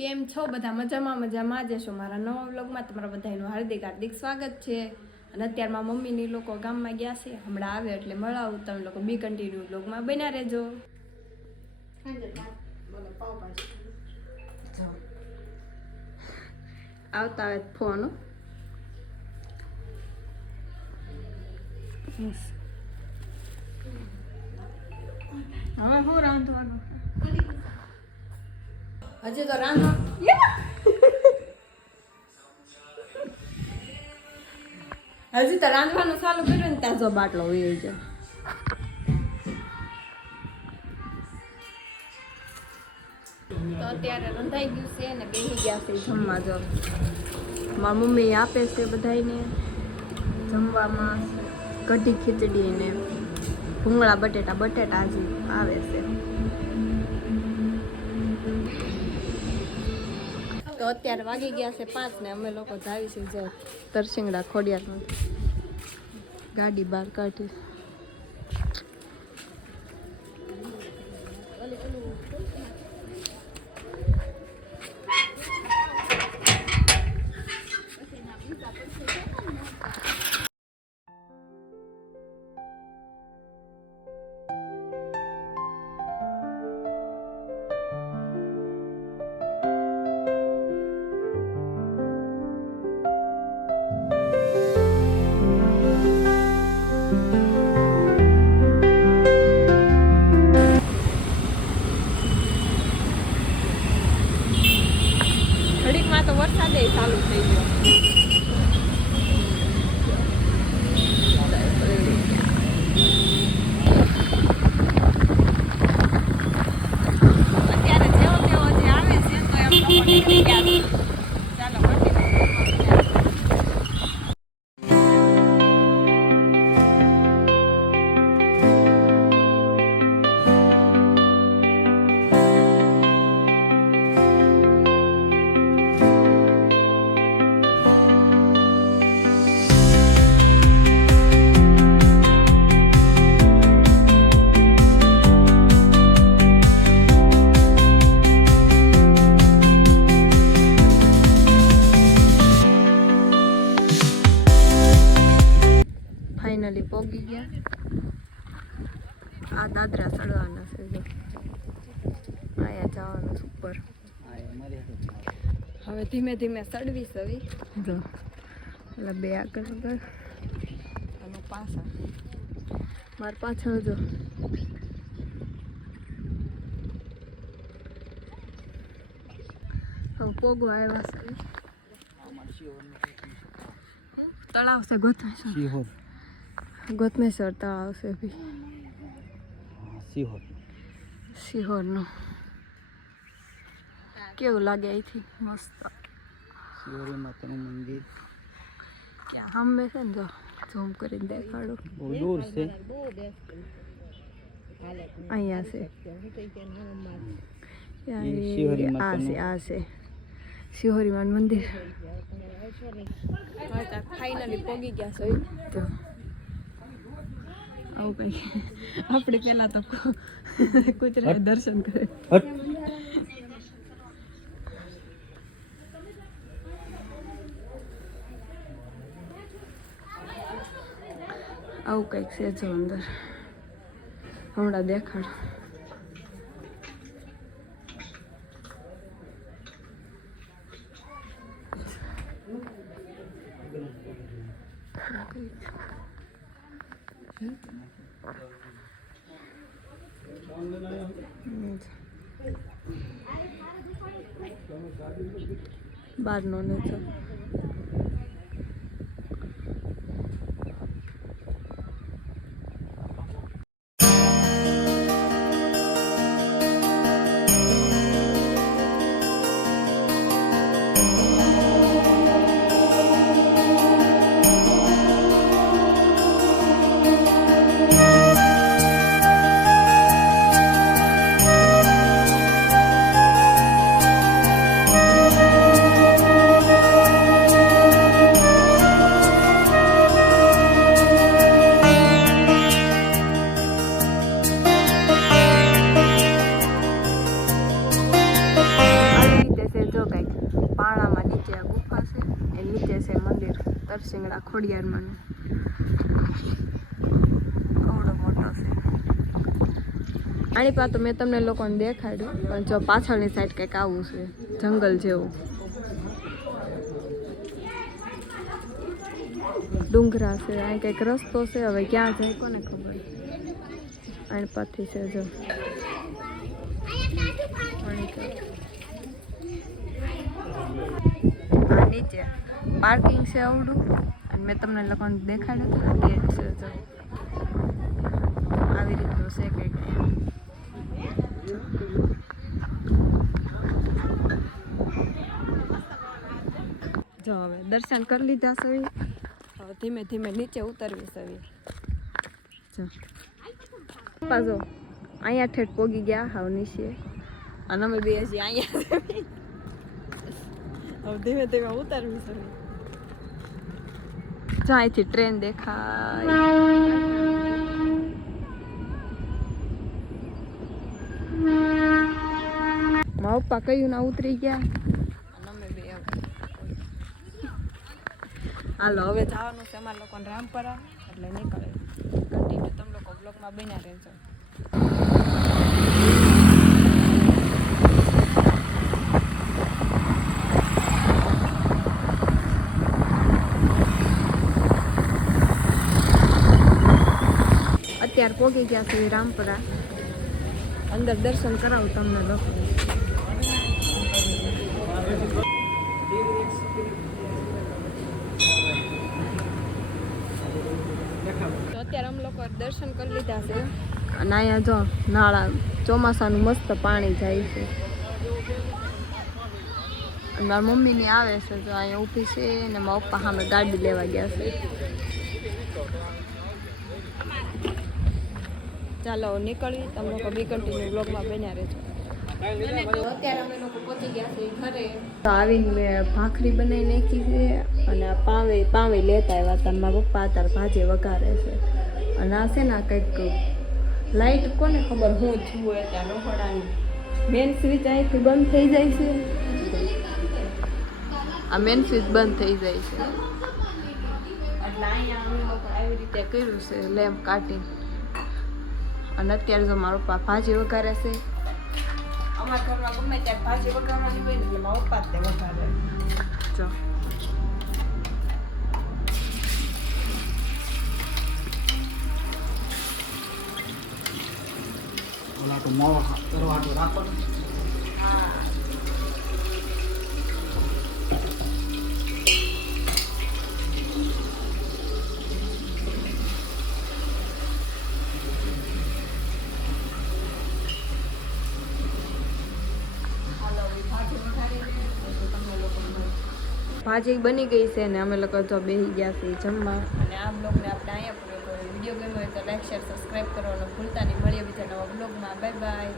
કેમ છો બધા? મજામાં જ છો? મારા નવા વ્લોગમાં તમારા બધાનું હાર્દિક સ્વાગત છે. અને અત્યારમાં મમ્મીની લોકો ગામમાં ગયા છે, હમણાં આવે એટલે મળાવું. તમે લોકો બી કન્ટિન્યુ વ્લોગમાં બન્યા રહેજો. આવતા આવે ફોન. હવે શું રાંધવાનું? હજી તો રાંધવા રાંધવાનું ચાલુ કર્યું ને તાજો બાટલો હોય છે. તો અત્યારે રંધાઈ ગયું છે ને બેસી ગયા છે જમવા. જો મારી મમ્મી આપે છે બધાને જમવામાં કઢી ખીચડી ને ભૂંગળા બટેટા હજી આવે છે. તો અત્યારે વાગી ગયા છે 5 ને અમે લોકો જાવી છે તરસિંગડા ખોડિયાર ગાડી બહાર કાઢી. ઘડીકમાં તો વરસાદ ચાલુ થઈ ગયો. અત્યારે જેવો તેવો જે આવે છે તો એમ લોકો નીકળી ગયા છે. ચાલો ફાઇનલી પહોંચી ગયા. આ દાદરા ચડવાના છે. જો આયા જવાનું ઉપર. હવે ધીમે ધીમે ચડવી સવી. જો એટલે બે આગળ અને પાછા માર પાછળ જો હવે પોગવા આવ્યા છે. તળાવ છે ગોતમેશ્વર તળાવ છે સિહોરનું. કેવું લાગે અહીંથી? મસ્ત. શિહોરી માતાનું મંદિર ક્યાં સામે છે ને? જો ઝૂમ કરીને દેખાડું. બહુ દૂર છે. અહીંયા છે. આ છે શિહોરીમાન મંદિર. ફાઇનલી પોગી ગયા છે. તો આવું કઈ આપણે પેલા તો કુતરા દર્શન કરે. આવું કંઈક છે જો અંદર. હમણાં દેખાડ. બહારનો નજારો. કંઈક પાળામાં નીચે આ ગુફા છે એ નીચે છે મંદિર તરસિંગડા ખોડિયારમાંનું આવડો મોટો છે. આની પાસે મેં તમને લોકોને દેખાડ્યું પણ જો પાછળની સાઈડ કંઈક આવું છે જંગલ જેવું ડુંગરા છે અહીં કંઈક રસ્તો છે હવે ક્યાં જાય કોને ખબર. આની પાથી છે જો આ નીચે પાર્કિંગ છે આવડું અને મેં તમને લોકોને દેખાડ્યું ગેટ છે જો આવી રીતનું છે કંઈક. જો હવે દર્શન કરી લીધા સવી હવે ધીમે ધીમે નીચે ઉતરવી સવી જો પાછો અહીંયા ઠેઠ પોગી ગયા હાવ નીચે અને અમે બે હજી અહીંયા હવે ધીમે ધીમે ઉતરવી સવી. જો અહીંથી ટ્રેન દેખાય મારા પપ્પા કયું ના ઉતરી ગયા અને અમે બે હાલો હવે જવાનું છે અમારા લોકોને રામપરા એટલે નીકળે કન્ટિન્યુ તમે લોકો બ્લોગમાં બન્યા રહેજો. અત્યારે પોગી ગયા છે રામપરા અંદર દર્શન કરાવું તમને લોકો. તો અત્યારે અમે લોકો દર્શન કરી લીધા છે અને અહીંયા જો નાળા ચોમાસાનું મસ્ત પાણી જાય છે અને મારા મમ્મીની આવે છે જો અહીંયા ઊભી છે ને મારા પપ્પા સામે ગાડી લેવા ગયા છે. ચાલો નીકળવી તમે લોકો બી કન્ટિન્યુ બ્લોગમાં બન્યા રહેજો. અત્યારે અમે લોકો પહોંચી ગયા છે ઘરે તો આવીને મેં ભાખરી બનાવી નાખી છે અને આ પાવે લેતા આવ્યા હતા. મારા પપ્પા અત્યારે ભાજી વઘારે છે અને આ છે ને કંઈક લાઈટ કોને ખબર હું છું ત્યાં રહોડાની મેન સ્વિચ અહીંથી બંધ થઈ જાય છે. આ મેન સ્વિચ બંધ થઈ જાય છે એટલે અહીંયા અમે લોકો આવી રીતે કર્યું છે લેમ્પ કાઢીને. અને અત્યારે જો મારા પપ્પા ભાજી વઘારે છે. અમારા ઘરમાં ગમે ત્યારે ભાજી વઘારવાની હોય ને એટલે મારા પપ્પા જ તે વઘારે જો. ઓલા તો મોવા કરવા તો રાખો ને. ભાજી બની ગઈ છે ને અમે લોકો તો બેસી ગયા છીએ જમવા. અને આ બ્લોગને આપણે અહીંયા પૂરો કર્યો. વિડીયો ગમ્યો હોય તો લાઈક શેર સબસ્ક્રાઈબ કરવાનું ભૂલતા નહીં. મળીએ બીજા નવા બ્લોગમાં. Bye bye.